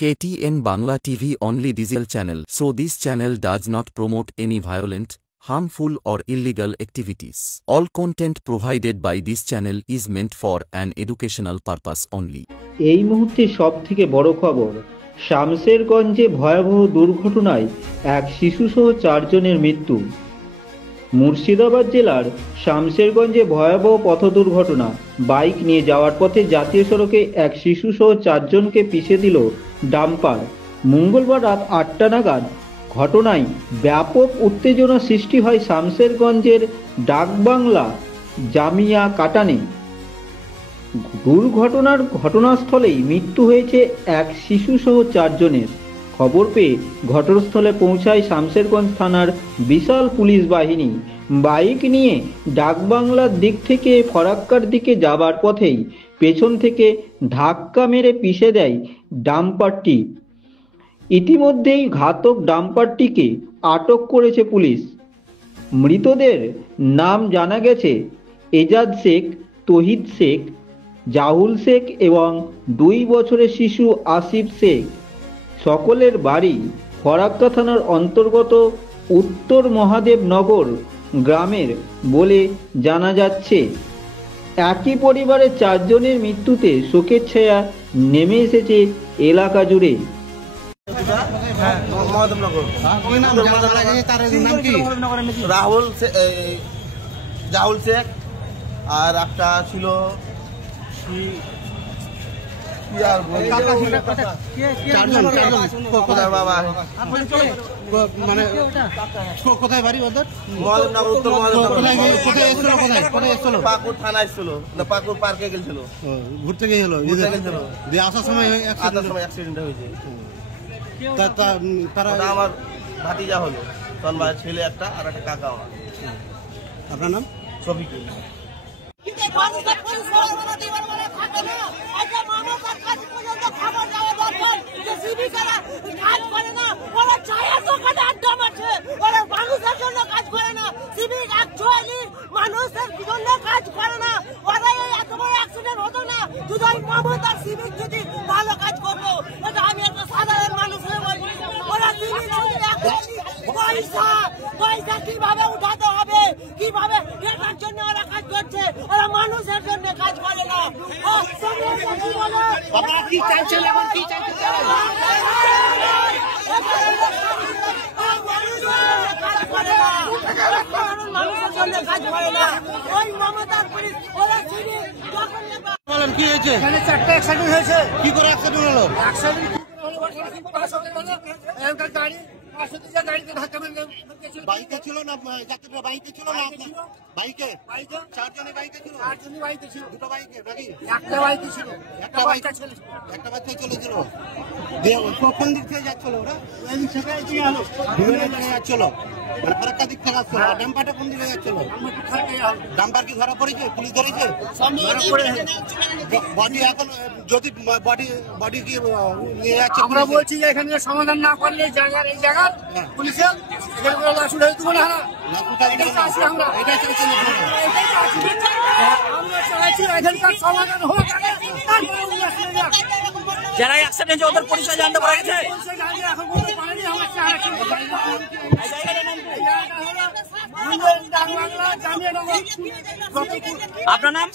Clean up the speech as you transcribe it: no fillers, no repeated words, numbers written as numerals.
KTN Bangla TV only digital channel, so this channel does not promote any violent, harmful or illegal activities. All content provided by this channel is meant for an educational purpose only. এই মুহূর্তে সবথেকে বড় খবর, শামশেরগঞ্জে ভয়াবহ দুর্ঘটনায় এক শিশুসহ 4 জনের মৃত্যু। মুর্শিদাবাদ জেলার শামশেরগঞ্জে ভয়াবহ পথ দুর্ঘটনা। বাইক নিয়ে যাওয়ার পথে জাতীয় সড়কে এক শিশুসহ 4 জনকে পিষে দিল ডাম্পার। মঙ্গলবার রাত 8টা নাগাদ ঘটনায় ব্যাপক উত্তেজনা সৃষ্টি হয় শামশেরগঞ্জের ডাকবাংলা জামিয়া কাটানে। দুর্ঘটনার ঘটনাস্থলেই মৃত্যু হয়েছে এক শিশুসহ 4 জনের। খবর পেয়ে ঘটনাস্থলে পৌঁছায় শামশেরগঞ্জ থানার বিশাল পুলিশ বাহিনী। বাইক নিয়ে ডাকবাংলার দিক থেকে ফরাক্কার দিকে যাবার পথেই পেছন থেকে ধাক্কা মেরে পিষে দেয় ডাম্পারটি। ইতিমধ্যেই ঘাতক ডাম্পারটিকে আটক করেছে পুলিশ। মৃতদের নাম জানা গেছে এজাজ শেখ, তহিদ শেখ, জাহুল শেখ এবং 2 বছরের শিশু আসিফ শেখ। সকলের বাড়ি ফরাক্কা থানার অন্তর্গত উত্তর মহাদেবনগর গ্রামের বলে জানা যাচ্ছে। একই পরিবারের 4 জনের মৃত্যুতে শোকের ছায়া নেমে এসেছে এলাকা জুড়ে। জাহুল শেখ আর একটা ছিল কোথায় বাড়ি ওদের? পাকুড় থানায় ছিল, পাকুড় পার্কে গেছিল, ঘুরতে গেছিল, আসার সময় অ্যাক্সিডেন্ট হয়েছে। তারা আমার ভাতিজা হলো, তন্ময় ছেলে একটা আর একটা কাকা আমার। আপনার নাম? শফিকুল। পয়সা কিভাবে উঠাতে হবে, কিভাবে দেখার জন্য ওরা কাজ করছে, ওরা মানুষের জন্য কাজ করে না। আপনারা কি চাইছেন এখন? কি চাইছেন? মানুষের জন্য কাজ করে না। ওই মমতার পুলিশ ওরা ছিনি। বলেন কি হয়েছে? এখানে 4টা অ্যাক্সিডেন্ট হয়েছে। কি করে অ্যাক্সিডেন্ট হলো? বাইকে ছিল না যাত্রীরা? বাইকে ছিল না আপনার? বাইকে 4 জনের বাইকে ছিল? 4 জনের বাইকে ছিল। 2টো বাইকে নাকি? একটা বাইকে ছিল। একটা বাচ্চা চলেছিল। কোন দিক থেকে যাচ্ছিল ওরা? ওই দিক থেকে যাচ্ছিল, মানে ফারাক্কা দিক থেকে আসছিল। ডাম্পারটা কোন দিকে যাচ্ছিল? ডাম্পার কি ধরা পড়েছে? পুলিশ ধরেছে? বডি এখন যদি বডি কি নিয়ে যাচ্ছে? আমরা বলছি যে এখানে সমাধান না করলে এই জায়গার পুলিশের যারা অ্যাক্সিডেন্ট ওদের পরিচয় জানতে পারা গেছে? আপনার নাম?